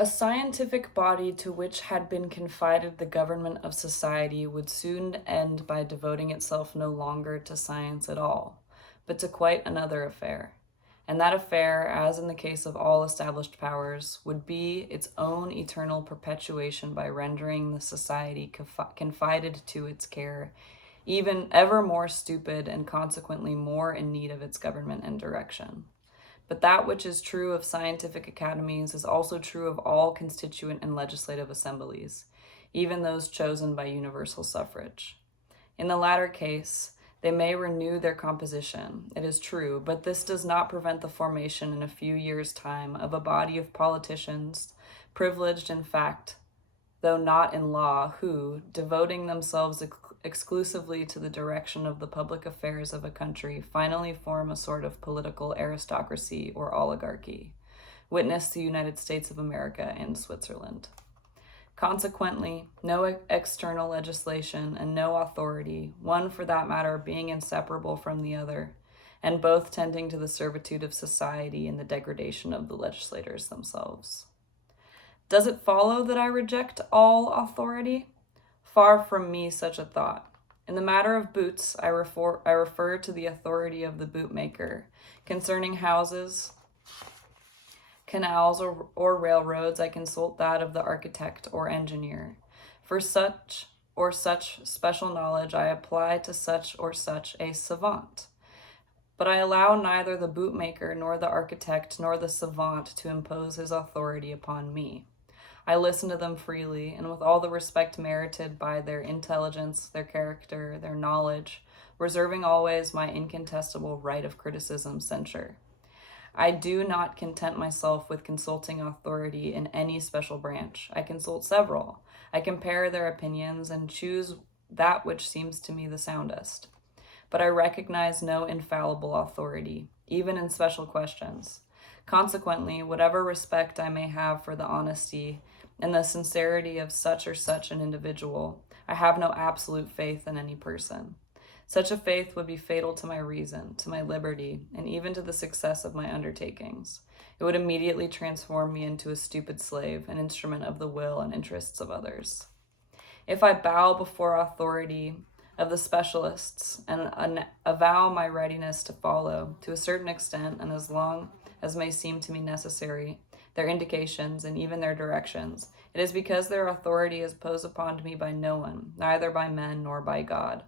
A scientific body to which had been confided the government of society would soon end by devoting itself no longer to science at all, but to quite another affair. And that affair, as in the case of all established powers, would be its own eternal perpetuation by rendering the society confided to its care even ever more stupid and consequently more in need of its government and direction. But that which is true of scientific academies is also true of all constituent and legislative assemblies, even those chosen by universal suffrage. In the latter case, they may renew their composition, it is true, but this does not prevent the formation in a few years' time of a body of politicians, privileged in fact, though not in law, who, devoting themselves exclusively to the direction of the public affairs of a country, finally form a sort of political aristocracy or oligarchy. Witness the United States of America and Switzerland. Consequently, no external legislation and no authority, one for that matter being inseparable from the other, and both tending to the servitude of society and the degradation of the legislators themselves. Does it follow that I reject all authority? Far from me such a thought. In the matter of boots, I refer to the authority of the bootmaker. Concerning houses, canals, or railroads, I consult that of the architect or engineer. For such or such special knowledge, I apply to such or such a savant. But I allow neither the bootmaker nor the architect nor the savant to impose his authority upon me. I listen to them freely and with all the respect merited by their intelligence, their character, their knowledge, reserving always my incontestable right of criticism, censure. I do not content myself with consulting authority in any special branch. I consult several. I compare their opinions and choose that which seems to me the soundest. But I recognize no infallible authority, even in special questions. Consequently, whatever respect I may have for the honesty and the sincerity of such or such an individual, I have no absolute faith in any person. Such a faith would be fatal to my reason, to my liberty, and even to the success of my undertakings. It would immediately transform me into a stupid slave, an instrument of the will and interests of others. If I bow before authority of the specialists and avow my readiness to follow, to a certain extent and as long as may seem to me necessary, their indications and even their directions, it is because their authority is posed upon me by no one, neither by men nor by God.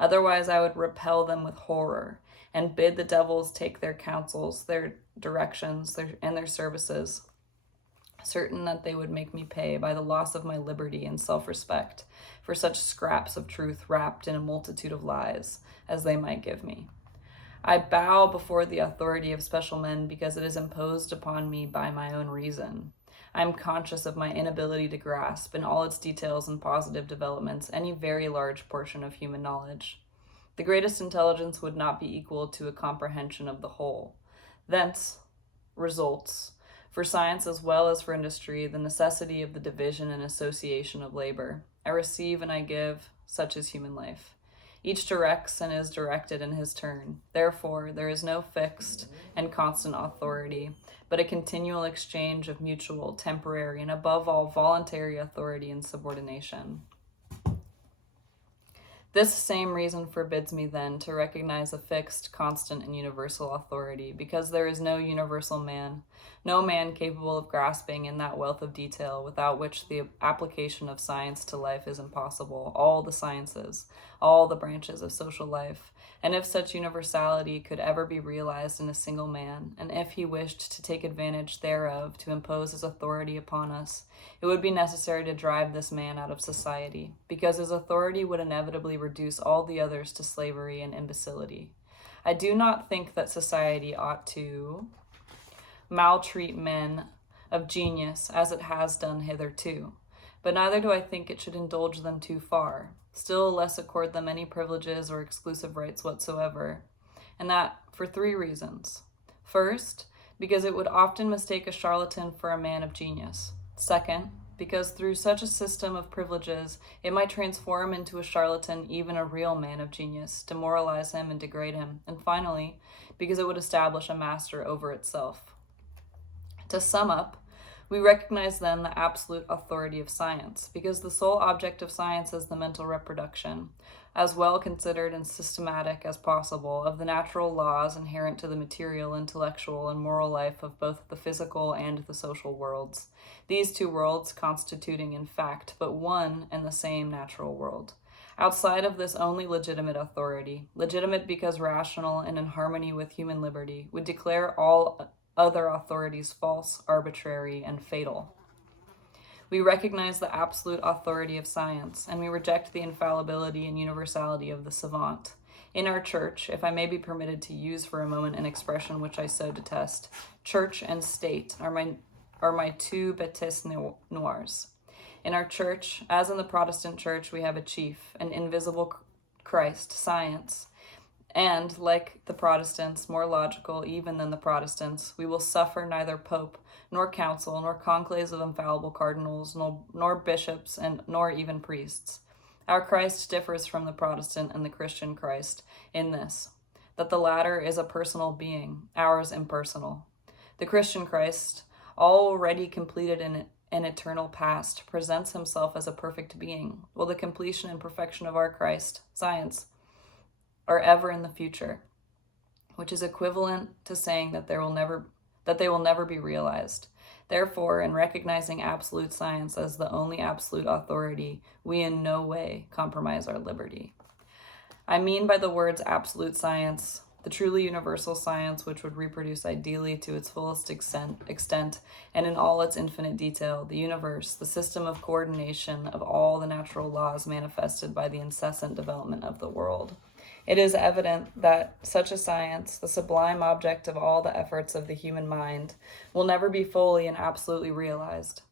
Otherwise I would repel them with horror, and bid the devils take their counsels, their directions, and their services, certain that they would make me pay by the loss of my liberty and self-respect for such scraps of truth wrapped in a multitude of lies as they might give me. I bow before the authority of special men because it is imposed upon me by my own reason. I am conscious of my inability to grasp, in all its details and positive developments, any very large portion of human knowledge. The greatest intelligence would not be equal to a comprehension of the whole. Thence results, for science as well as for industry, the necessity of the division and association of labor. I receive and I give, such is human life. Each directs and is directed in his turn. Therefore, there is no fixed and constant authority, but a continual exchange of mutual, temporary, and above all, voluntary authority and subordination. This same reason forbids me, then, to recognize a fixed, constant, and universal authority, because there is no universal man, no man capable of grasping in that wealth of detail without which the application of science to life is impossible, all the sciences, all the branches of social life. And if such universality could ever be realized in a single man, and if he wished to take advantage thereof to impose his authority upon us, it would be necessary to drive this man out of society, because his authority would inevitably reduce all the others to slavery and imbecility. I do not think that society ought to maltreat men of genius as it has done hitherto, but neither do I think it should indulge them too far, still less accord them any privileges or exclusive rights whatsoever, and that for 3 reasons. First, because it would often mistake a charlatan for a man of genius. Second, because through such a system of privileges, it might transform into a charlatan even a real man of genius, demoralize him and degrade him. And finally, because it would establish a master over itself. To sum up, We recognize then the absolute authority of science, because the sole object of science is the mental reproduction, as well considered and systematic as possible, of the natural laws inherent to the material, intellectual, and moral life of both the physical and the social worlds, these two worlds constituting in fact but one and the same natural world. Outside of this only legitimate authority, legitimate because rational and in harmony with human liberty, would declare all other authorities false, arbitrary, and fatal. We recognize the absolute authority of science, and we reject the infallibility and universality of the savant. In our church, if I may be permitted to use for a moment an expression which I so detest, church and state are my two bêtises noires. In our church, as in the Protestant church, we have a chief, an invisible Christ, science, and, like the Protestants, more logical even than the Protestants, we will suffer neither pope, nor council, nor conclaves of infallible cardinals, nor bishops, nor even priests. Our Christ differs from the Protestant and the Christian Christ in this, that the latter is a personal being, ours impersonal. The Christian Christ, already completed in an eternal past, presents himself as a perfect being, while the completion and perfection of our Christ, science, are ever in the future, which is equivalent to saying that they will never be realized. Therefore, in recognizing absolute science as the only absolute authority, we in no way compromise our liberty. I mean by the words absolute science, the truly universal science which would reproduce ideally to its fullest extent and in all its infinite detail the universe, the system of coordination of all the natural laws manifested by the incessant development of the world. It is evident that such a science, the sublime object of all the efforts of the human mind, will never be fully and absolutely realized.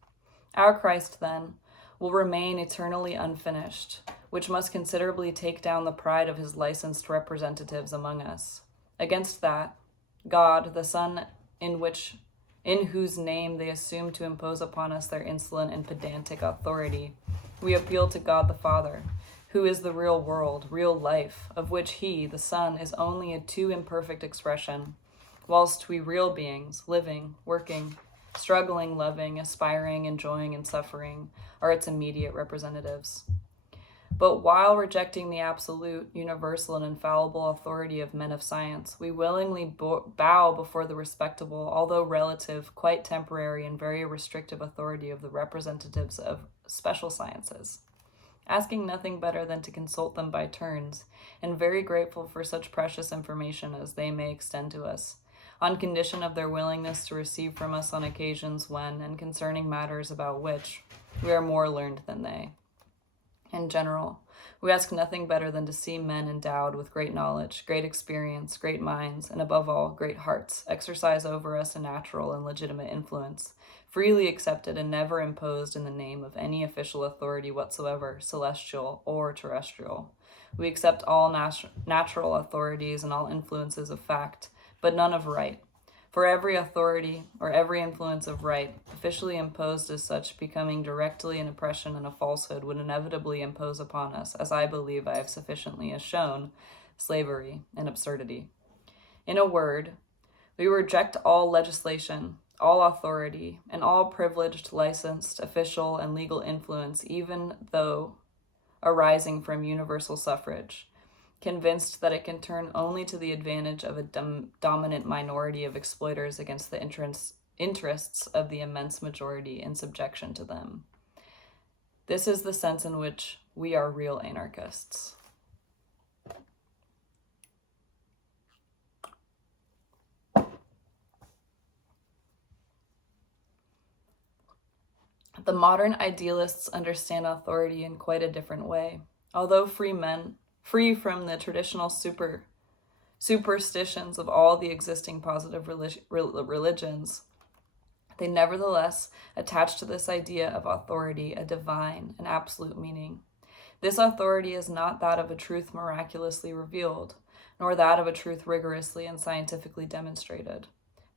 Our Christ, then, will remain eternally unfinished, which must considerably take down the pride of his licensed representatives among us. Against that, God, the Son, in whose name they assume to impose upon us their insolent and pedantic authority, we appeal to God the Father, who is the real world, real life, of which he, the Son, is only a too imperfect expression, whilst we real beings, living, working, struggling, loving, aspiring, enjoying, and suffering, are its immediate representatives. But while rejecting the absolute, universal, and infallible authority of men of science, we willingly bow before the respectable, although relative, quite temporary, and very restrictive authority of the representatives of special sciences, asking nothing better than to consult them by turns, and very grateful for such precious information as they may extend to us, on condition of their willingness to receive from us on occasions when, and concerning matters about which, we are more learned than they. In general, we ask nothing better than to see men endowed with great knowledge, great experience, great minds, and above all, great hearts, exercise over us a natural and legitimate influence, freely accepted and never imposed in the name of any official authority whatsoever, celestial or terrestrial. We accept all natural authorities and all influences of fact, but none of right. For every authority or every influence of right, officially imposed as such, becoming directly an oppression and a falsehood, would inevitably impose upon us, as I believe I have sufficiently shown, slavery and absurdity. In a word, we reject all legislation, all authority, and all privileged, licensed, official, and legal influence, even though arising from universal suffrage, convinced that it can turn only to the advantage of a dominant minority of exploiters against the interests of the immense majority in subjection to them. This is the sense in which we are real anarchists. The modern idealists understand authority in quite a different way. Although free from the traditional superstitions of all the existing positive religions, they nevertheless attach to this idea of authority a divine and absolute meaning. This authority is not that of a truth miraculously revealed, nor that of a truth rigorously and scientifically demonstrated.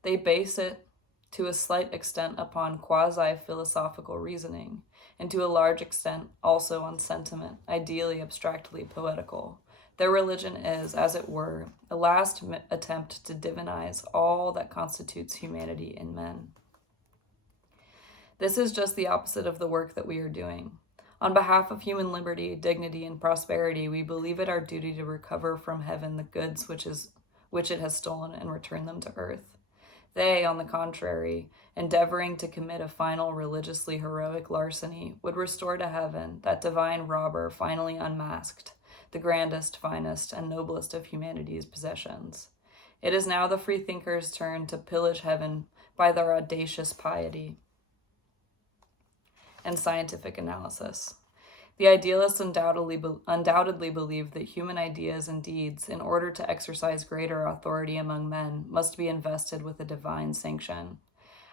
They base it to a slight extent upon quasi-philosophical reasoning, and to a large extent also on sentiment, ideally abstractly poetical. Their religion is, as it were, a last attempt to divinize all that constitutes humanity in men. This is just the opposite of the work that we are doing. On behalf of human liberty, dignity, and prosperity, we believe it our duty to recover from heaven the goods which it has stolen and return them to earth. They, on the contrary, endeavoring to commit a final religiously heroic larceny, would restore to heaven that divine robber finally unmasked, the grandest, finest, and noblest of humanity's possessions. It is now the freethinkers' turn to pillage heaven by their audacious piety and scientific analysis. The idealists undoubtedly believe that human ideas and deeds, in order to exercise greater authority among men, must be invested with a divine sanction.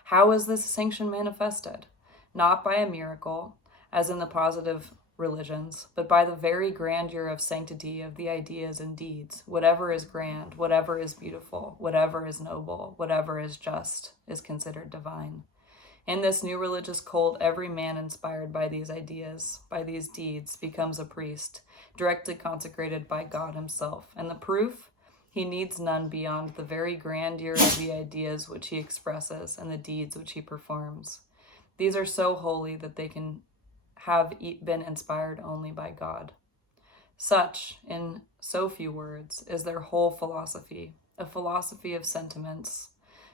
How is this sanction manifested? Not by a miracle, as in the positive religions, but by the very grandeur of sanctity of the ideas and deeds. Whatever is grand, whatever is beautiful, whatever is noble, whatever is just, is considered divine. In this new religious cult, every man inspired by these ideas, by these deeds, becomes a priest, directly consecrated by God himself. And the proof? He needs none beyond the very grandeur of the ideas which he expresses and the deeds which he performs. These are so holy that they can have been inspired only by God. Such, in so few words, is their whole philosophy, a philosophy of sentiments,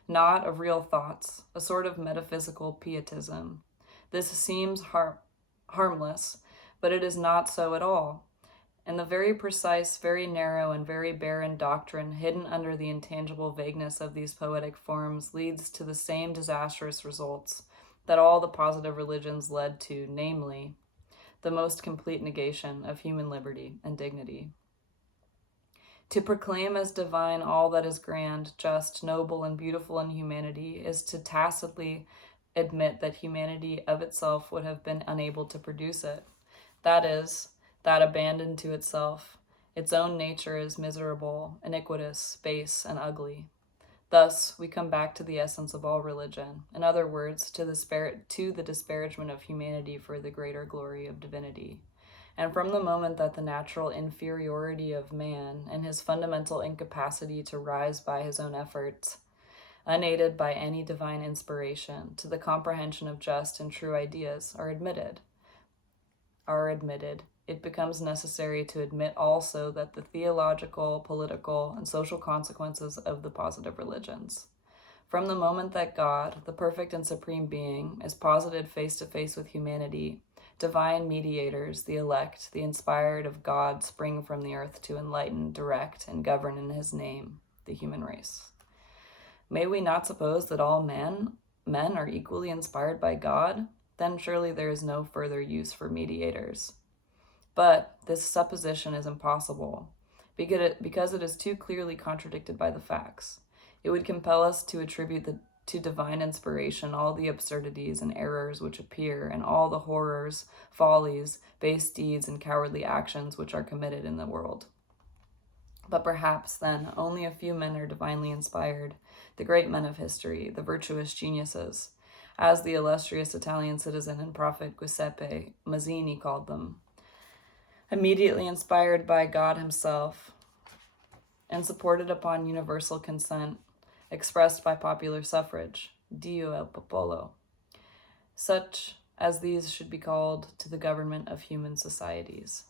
not of real thoughts, a sort of metaphysical pietism. This seems harmless, but it is not so at all. And the very precise, very narrow, and very barren doctrine hidden under the intangible vagueness of these poetic forms leads to the same disastrous results that all the positive religions led to, namely, the most complete negation of human liberty and dignity. To proclaim as divine all that is grand, just, noble, and beautiful in humanity is to tacitly admit that humanity of itself would have been unable to produce it. That is, that abandoned to itself, its own nature is miserable, iniquitous, base, and ugly. Thus, we come back to the essence of all religion, in other words, to the disparagement of humanity for the greater glory of divinity. And from the moment that the natural inferiority of man and his fundamental incapacity to rise by his own efforts, unaided by any divine inspiration, to the comprehension of just and true ideas are admitted, it becomes necessary to admit also that the theological, political, and social consequences of the positive religions. From the moment that God, the perfect and supreme being, is posited face to face with humanity, divine mediators, the elect, the inspired of God, spring from the earth to enlighten, direct, and govern in his name the human race. May we not suppose that all men are equally inspired by God? Then surely there is no further use for mediators. But this supposition is impossible, because it is too clearly contradicted by the facts. It would compel us to attribute to divine inspiration all the absurdities and errors which appear, and all the horrors, follies, base deeds, and cowardly actions which are committed in the world. But perhaps, then, only a few men are divinely inspired, the great men of history, the virtuous geniuses, as the illustrious Italian citizen and prophet Giuseppe Mazzini called them, immediately inspired by God himself, and supported upon universal consent, expressed by popular suffrage, Dio el popolo. Such as these should be called to the government of human societies.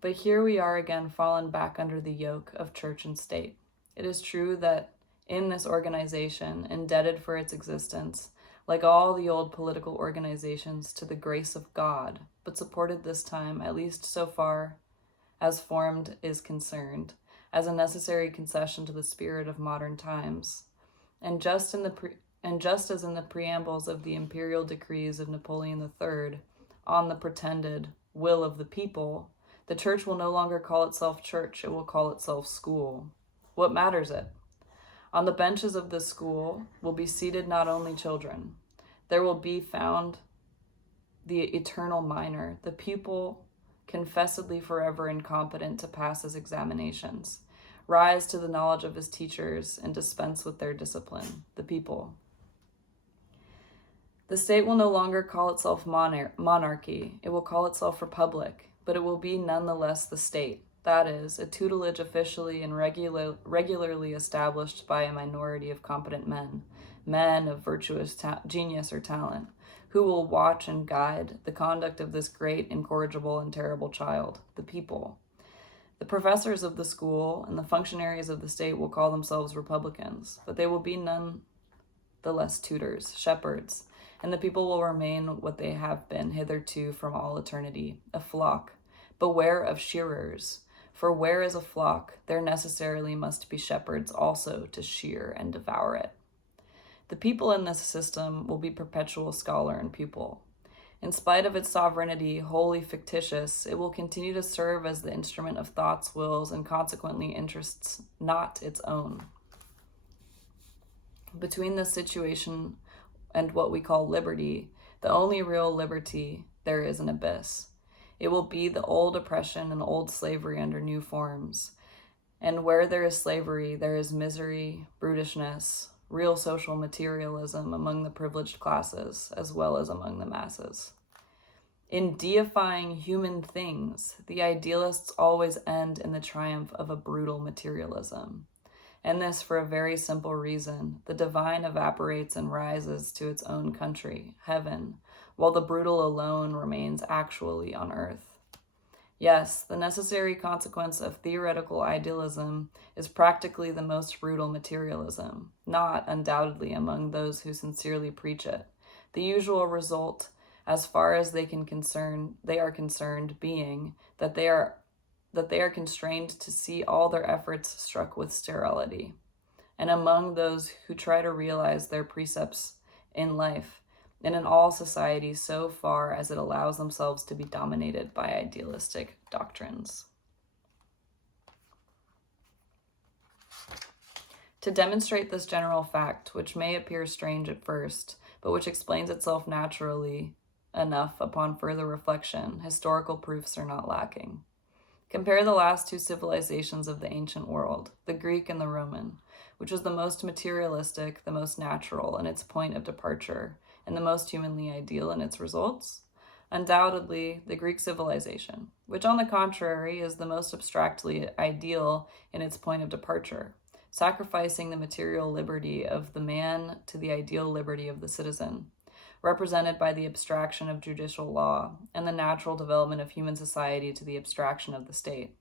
But here we are again fallen back under the yoke of church and state. It is true that in this organization, indebted for its existence, like all the old political organizations, to the grace of God, but supported this time, at least so far as formed is concerned, as a necessary concession to the spirit of modern times. And just as in the preambles of the imperial decrees of Napoleon III, on the pretended will of the people, the church will no longer call itself church, it will call itself school. What matters it? On the benches of this school will be seated not only children. There will be found the eternal minor, the pupil confessedly forever incompetent to pass his examinations, rise to the knowledge of his teachers, and dispense with their discipline, the people. The state will no longer call itself monarchy, it will call itself republic, but it will be nonetheless the state, that is, a tutelage officially and regularly established by a minority of competent men of virtuous genius or talent, Who will watch and guide the conduct of this great, incorrigible, and terrible child, the people? The professors of the school and the functionaries of the state will call themselves Republicans, but they will be none the less tutors, shepherds, and the people will remain what they have been hitherto from all eternity, a flock. Beware of shearers, for where is a flock, there necessarily must be shepherds also to shear and devour it. The people in this system will be perpetual scholar and pupil. In spite of its sovereignty, wholly fictitious, it will continue to serve as the instrument of thoughts, wills, and consequently interests not its own. Between this situation and what we call liberty, the only real liberty, there is an abyss. It will be the old oppression and old slavery under new forms. And where there is slavery, there is misery, brutishness, real social materialism among the privileged classes, as well as among the masses. In deifying human things, the idealists always end in the triumph of a brutal materialism. And this for a very simple reason. The divine evaporates and rises to its own country, heaven, while the brutal alone remains actually on earth. Yes, the necessary consequence of theoretical idealism is practically the most brutal materialism, not undoubtedly among those who sincerely preach it. The usual result, as far as they are concerned, being that they are constrained to see all their efforts struck with sterility. And among those who try to realize their precepts in life, and in all societies so far as it allows themselves to be dominated by idealistic doctrines. To demonstrate this general fact, which may appear strange at first, but which explains itself naturally enough upon further reflection, historical proofs are not lacking. Compare the last two civilizations of the ancient world, the Greek and the Roman, which was the most materialistic, the most natural in its point of departure, and the most humanly ideal in its results? Undoubtedly, the Greek civilization, which on the contrary is the most abstractly ideal in its point of departure, sacrificing the material liberty of the man to the ideal liberty of the citizen, represented by the abstraction of judicial law and the natural development of human society to the abstraction of the state,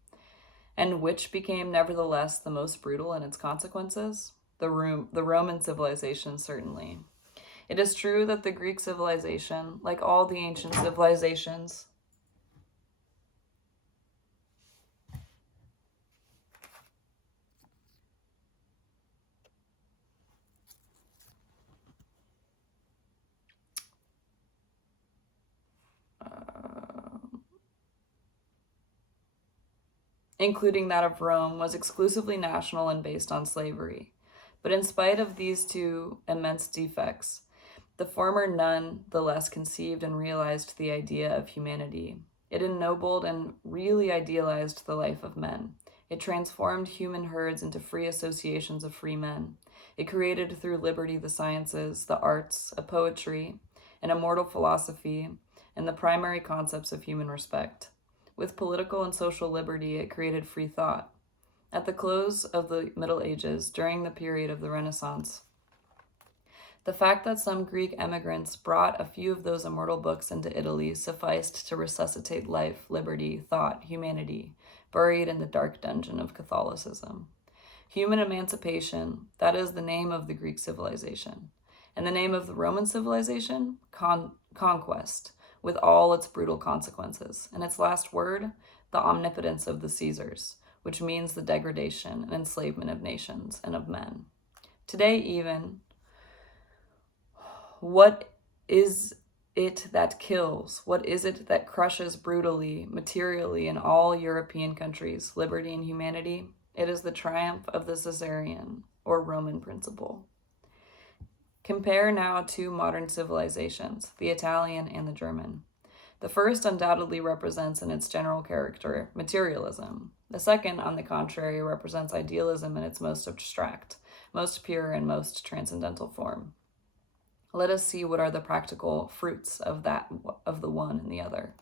and which became nevertheless the most brutal in its consequences? The Roman civilization, certainly. It is true that the Greek civilization, like all the ancient civilizations, including that of Rome, was exclusively national and based on slavery. But in spite of these two immense defects, the former none the less conceived and realized the idea of humanity. It ennobled and really idealized the life of men. It transformed human herds into free associations of free men. It created through liberty the sciences, the arts, a poetry, an immortal philosophy, and the primary concepts of human respect. With political and social liberty, it created free thought. At the close of the Middle Ages, during the period of the Renaissance, the fact that some Greek emigrants brought a few of those immortal books into Italy sufficed to resuscitate life, liberty, thought, humanity, buried in the dark dungeon of Catholicism. Human emancipation, that is the name of the Greek civilization. And the name of the Roman civilization? Conquest, with all its brutal consequences. And its last word? The omnipotence of the Caesars, which means the degradation and enslavement of nations and of men. Today even, what is it that kills? What is it that crushes brutally, materially in all European countries, liberty and humanity? It is the triumph of the Caesarian or Roman principle. Compare now two modern civilizations, the Italian and the German. The first undoubtedly represents in its general character materialism. The second, on the contrary, represents idealism in its most abstract, most pure, and most transcendental form. Let us see what are the practical fruits of the one and the other.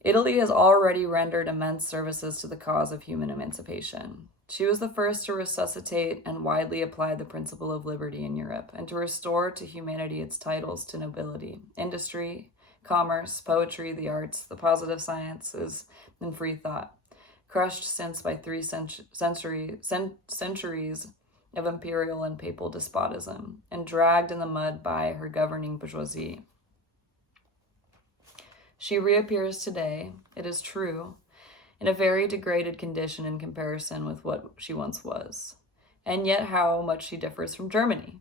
Italy has already rendered immense services to the cause of human emancipation. She was the first to resuscitate and widely apply the principle of liberty in Europe and to restore to humanity its titles to nobility, industry, commerce, poetry, the arts, the positive sciences, and free thought, crushed since by 3 centuries of imperial and papal despotism, and dragged in the mud by her governing bourgeoisie. She reappears today, it is true, in a very degraded condition in comparison with what she once was. And yet how much she differs from Germany.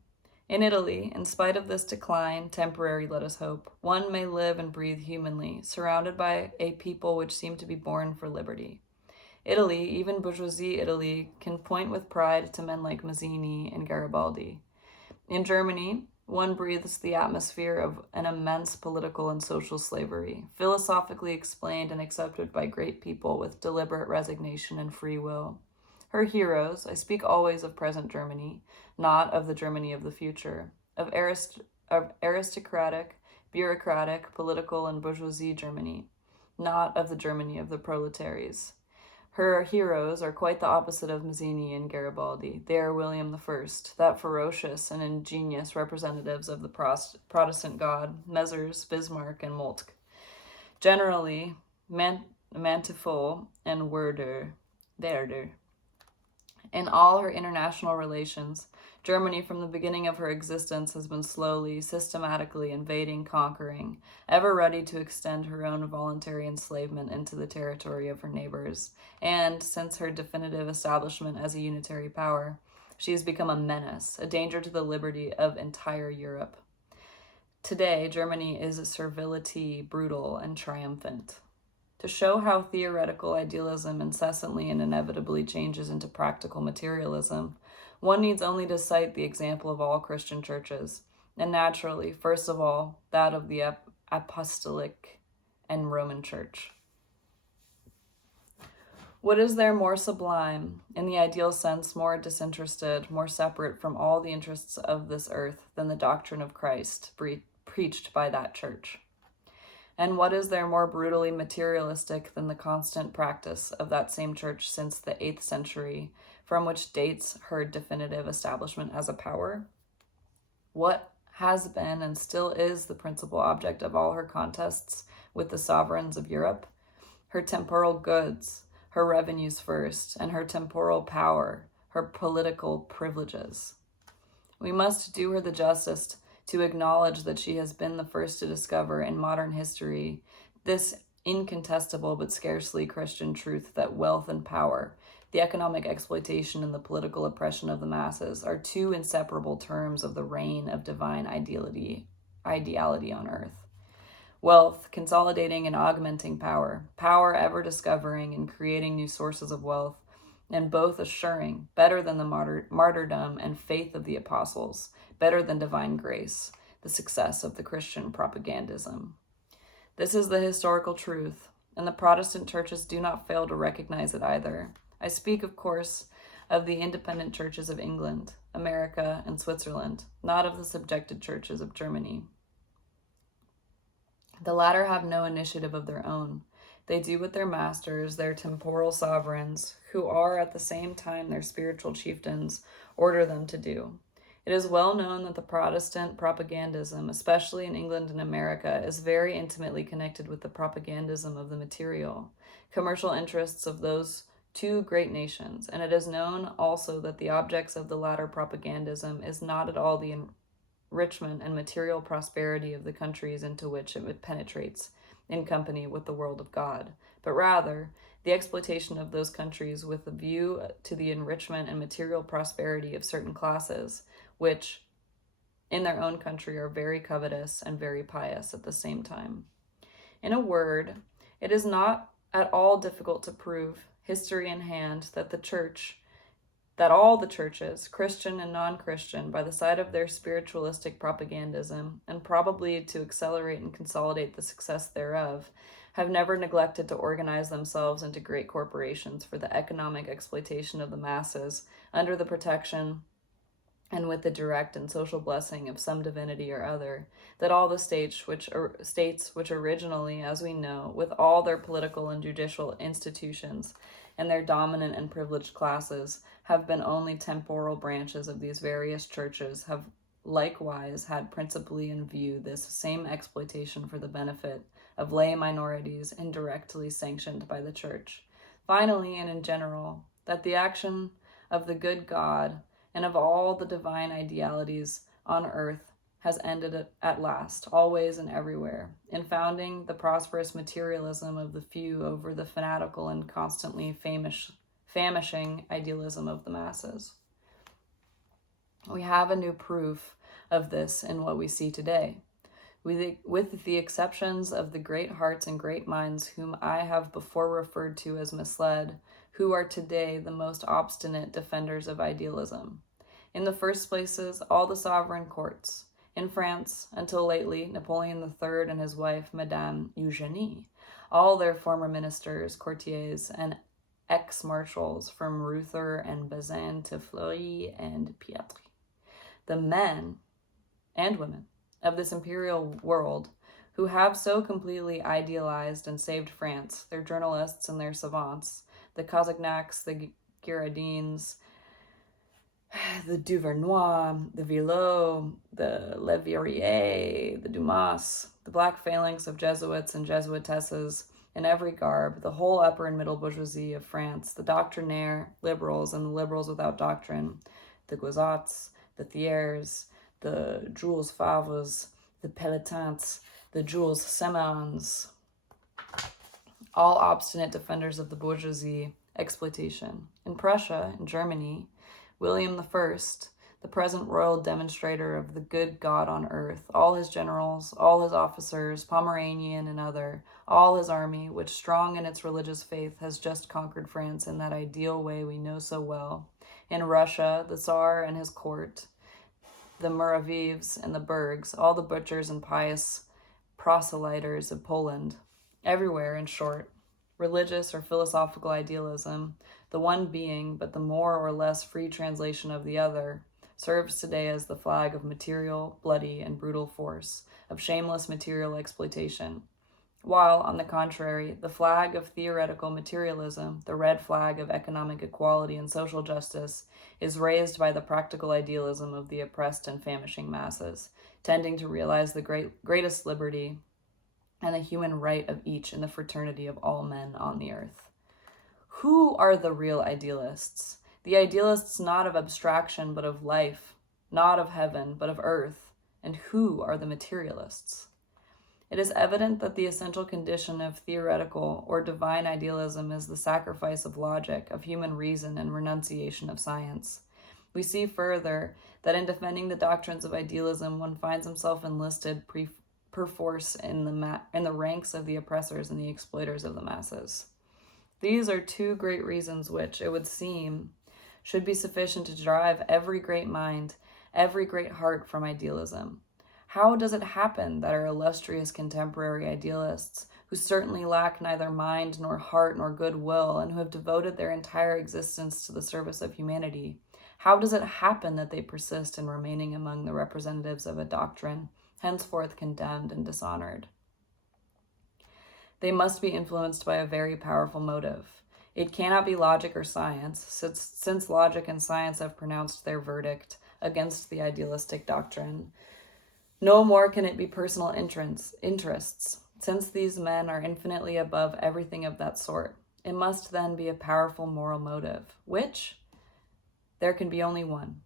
In Italy, in spite of this decline, temporary let us hope, one may live and breathe humanly, surrounded by a people which seem to be born for liberty. Italy, even bourgeoisie Italy, can point with pride to men like Mazzini and Garibaldi. In Germany, one breathes the atmosphere of an immense political and social slavery, philosophically explained and accepted by great people with deliberate resignation and free will. Her heroes, I speak always of present Germany, not of the Germany of the future, of aristocratic, bureaucratic, political, and bourgeoisie Germany, not of the Germany of the proletaries. Her heroes are quite the opposite of Mazzini and Garibaldi. They are William I, that ferocious and ingenious representatives of the Protestant God, Messrs. Bismarck and Moltke. Generally, Manteufel and Werder. In all her international relations, Germany from the beginning of her existence has been slowly, systematically invading, conquering, ever ready to extend her own voluntary enslavement into the territory of her neighbors. And, since her definitive establishment as a unitary power, she has become a menace, a danger to the liberty of entire Europe. Today, Germany is a servility, brutal and triumphant. To show how theoretical idealism incessantly and inevitably changes into practical materialism, one needs only to cite the example of all Christian churches, and naturally, first of all, that of the Apostolic and Roman Church. What is there more sublime, in the ideal sense more disinterested, more separate from all the interests of this earth than the doctrine of Christ preached by that church? And what is there more brutally materialistic than the constant practice of that same church since the 8th century, from which dates her definitive establishment as a power? What has been and still is the principal object of all her contests with the sovereigns of Europe? Her temporal goods, her revenues first, and her temporal power, her political privileges. We must do her the justice to acknowledge that she has been the first to discover in modern history this incontestable but scarcely Christian truth that wealth and power, the economic exploitation and the political oppression of the masses, are two inseparable terms of the reign of divine ideality on earth. Wealth, consolidating and augmenting power, power ever discovering and creating new sources of wealth, and both assuring, better than the martyrdom and faith of the apostles, better than divine grace, the success of the Christian propagandism. This is the historical truth, and the Protestant churches do not fail to recognize it either. I speak, of course, of the independent churches of England, America, and Switzerland, not of the subjected churches of Germany. The latter have no initiative of their own. They do what their masters, their temporal sovereigns, who are at the same time their spiritual chieftains, order them to do. It is well known that the Protestant propagandism, especially in England and America, is very intimately connected with the propagandism of the material, commercial interests of those two great nations, and it is known also that the objects of the latter propagandism is not at all the enrichment and material prosperity of the countries into which it penetrates in company with the world of God, but rather the exploitation of those countries with a view to the enrichment and material prosperity of certain classes, which in their own country are very covetous and very pious at the same time. In a word, it is not at all difficult to prove, history in hand, that all the churches, Christian and non-Christian, by the side of their spiritualistic propagandism, and probably to accelerate and consolidate the success thereof, have never neglected to organize themselves into great corporations for the economic exploitation of the masses under the protection and with the direct and social blessing of some divinity or other, that all the states which originally, as we know, with all their political and judicial institutions and their dominant and privileged classes, have been only temporal branches of these various churches, have likewise had principally in view this same exploitation for the benefit of lay minorities indirectly sanctioned by the church. Finally, and in general, that the action of the good God and of all the divine idealities on earth has ended at last, always and everywhere, in founding the prosperous materialism of the few over the fanatical and constantly famishing idealism of the masses. We have a new proof of this in what we see today. With the exceptions of the great hearts and great minds whom I have before referred to as misled, who are today the most obstinate defenders of idealism. In the first places, all the sovereign courts. In France, until lately, Napoleon III and his wife, Madame Eugénie, all their former ministers, courtiers, and ex-marshals from Ruther and Bazin to Fleury and Pietri. The men and women of this imperial world who have so completely idealized and saved France, their journalists and their savants, the Cossagnac's, the Girardins, the Duvernois, the Villot, the Leverrier, the Dumas, the black phalanx of Jesuits and Jesuitesses in every garb, the whole upper and middle bourgeoisie of France, the doctrinaire liberals and the liberals without doctrine, the Guizats, the Thiers, the Jules Favres, the Pelletins, the Jules Semans, all obstinate defenders of the bourgeoisie exploitation. In Prussia, in Germany, William I, the present royal demonstrator of the good God on earth, all his generals, all his officers, Pomeranian and other, all his army, which strong in its religious faith has just conquered France in that ideal way we know so well. In Russia, the Tsar and his court, the Muravievs and the Bergs, all the butchers and pious proselyters of Poland. Everywhere, in short, religious or philosophical idealism, the one being, but the more or less free translation of the other, serves today as the flag of material, bloody, and brutal force, of shameless material exploitation. While, on the contrary, the flag of theoretical materialism, the red flag of economic equality and social justice, is raised by the practical idealism of the oppressed and famishing masses, tending to realize the greatest liberty and the human right of each in the fraternity of all men on the earth. Who are the real idealists? The idealists not of abstraction but of life, not of heaven but of earth. And who are the materialists? It is evident that the essential condition of theoretical or divine idealism is the sacrifice of logic, of human reason, and renunciation of science. We see further that in defending the doctrines of idealism, one finds himself enlisted perforce in the ranks of the oppressors and the exploiters of the masses. These are two great reasons which, it would seem, should be sufficient to drive every great mind, every great heart from idealism. How does it happen that our illustrious contemporary idealists, who certainly lack neither mind nor heart nor goodwill, and who have devoted their entire existence to the service of humanity, how does it happen that they persist in remaining among the representatives of a doctrine henceforth condemned and dishonored? They must be influenced by a very powerful motive. It cannot be logic or science, since logic and science have pronounced their verdict against the idealistic doctrine. No more can it be personal interests, since these men are infinitely above everything of that sort. It must then be a powerful moral motive, which there can be only one.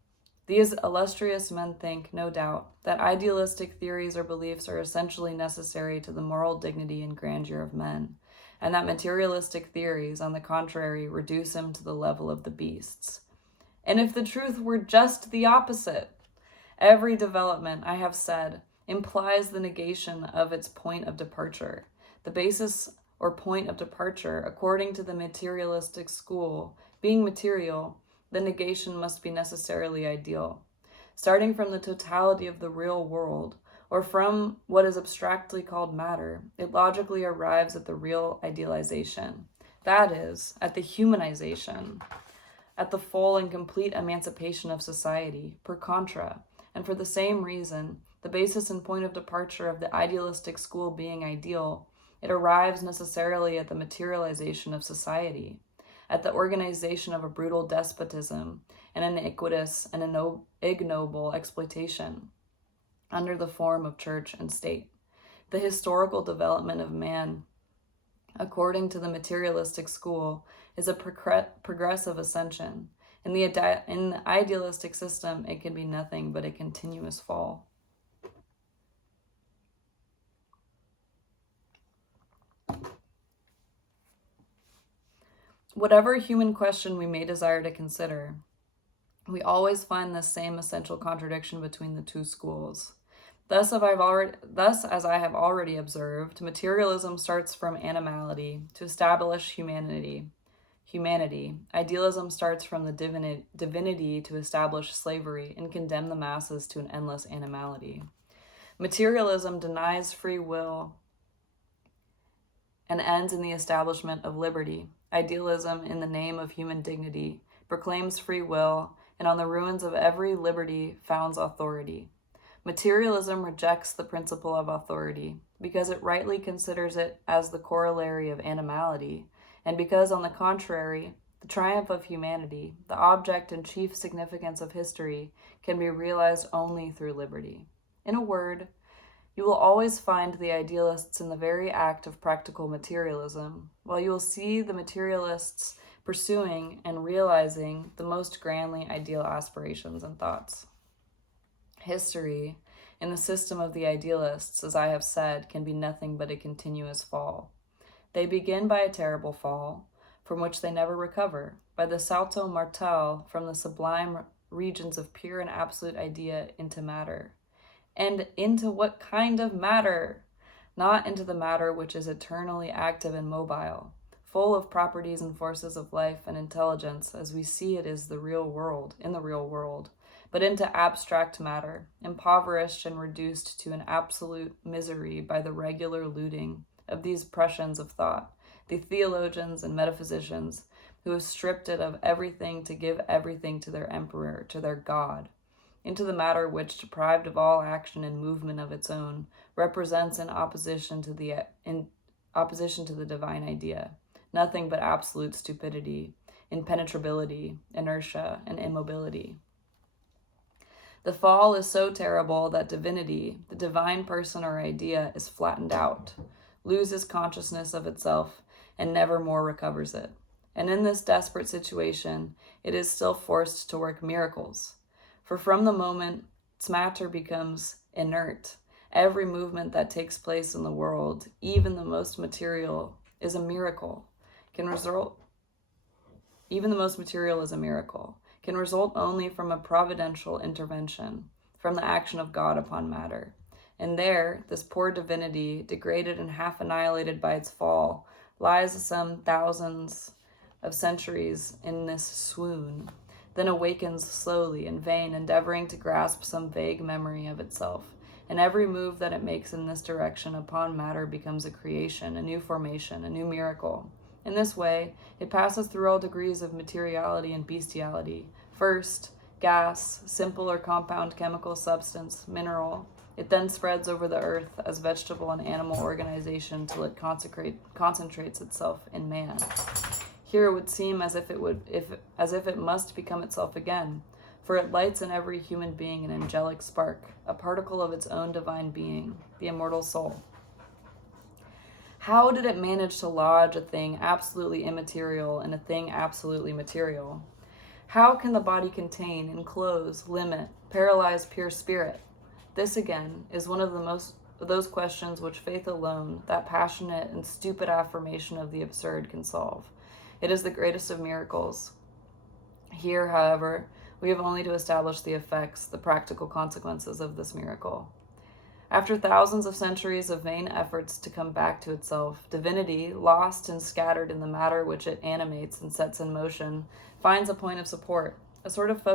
These illustrious men think, no doubt, that idealistic theories or beliefs are essentially necessary to the moral dignity and grandeur of men, and that materialistic theories, on the contrary, reduce them to the level of the beasts. And if the truth were just the opposite, every development, I have said, implies the negation of its point of departure. The basis or point of departure, according to the materialistic school, being material, the negation must be necessarily ideal. Starting from the totality of the real world, or from what is abstractly called matter, it logically arrives at the real idealization. That is, at the humanization at the full and complete emancipation of society, per contra, and for the same reason, the basis and point of departure of the idealistic school being ideal, it arrives necessarily at the materialization of society, at the organization of a brutal despotism, an iniquitous and ignoble exploitation, under the form of church and state. The historical development of man, according to the materialistic school, is a progressive ascension. In the idealistic system, it can be nothing but a continuous fall. Whatever human question we may desire to consider, we always find this same essential contradiction between the two schools. Thus, as I have already observed, materialism starts from animality to establish humanity. Idealism starts from the divinity to establish slavery and condemn the masses to an endless animality. Materialism denies free will and ends in the establishment of liberty. Idealism, in the name of human dignity, proclaims free will, and on the ruins of every liberty founds authority. Materialism rejects the principle of authority because it rightly considers it as the corollary of animality, and because, on the contrary, the triumph of humanity, the object and chief significance of history, can be realized only through liberty. In a word, you will always find the idealists in the very act of practical materialism, while you will see the materialists pursuing and realizing the most grandly ideal aspirations and thoughts. History, in the system of the idealists, as I have said, can be nothing but a continuous fall. They begin by a terrible fall, from which they never recover, by the salto mortal from the sublime regions of pure and absolute idea into matter. And into what kind of matter? Not into the matter which is eternally active and mobile, full of properties and forces of life and intelligence, as we see it is in the real world, but into abstract matter, impoverished and reduced to an absolute misery by the regular looting of these pressions of thought, the theologians and metaphysicians who have stripped it of everything to give everything to their emperor, to their God, into the matter which, deprived of all action and movement of its own, represents in opposition to the divine idea nothing but absolute stupidity, impenetrability, inertia, and immobility. The fall is so terrible that divinity, the divine person or idea, is flattened out, loses consciousness of itself, and never more recovers it. And in this desperate situation, it is still forced to work miracles. For from the moment its matter becomes inert, every movement that takes place in the world, even the most material, is a miracle. Can result only from a providential intervention, from the action of God upon matter. And there, this poor divinity, degraded and half annihilated by its fall, lies some thousands of centuries in this swoon, then awakens slowly, in vain, endeavoring to grasp some vague memory of itself. And every move that it makes in this direction upon matter becomes a creation, a new formation, a new miracle. In this way, it passes through all degrees of materiality and bestiality. First, gas, simple or compound chemical substance, mineral. It then spreads over the earth as vegetable and animal organization till it concentrates itself in man. Here it would seem as if it must become itself again, for it lights in every human being an angelic spark, a particle of its own divine being, the immortal soul. How did it manage to lodge a thing absolutely immaterial in a thing absolutely material? How can the body contain, enclose, limit, paralyze pure spirit? This, again, is one of those questions which faith alone, that passionate and stupid affirmation of the absurd, can solve. It is the greatest of miracles. Here, however, we have only to establish the effects, the practical consequences of this miracle. After thousands of centuries of vain efforts to come back to itself, divinity, lost and scattered in the matter which it animates and sets in motion, finds a point of support, a sort of focus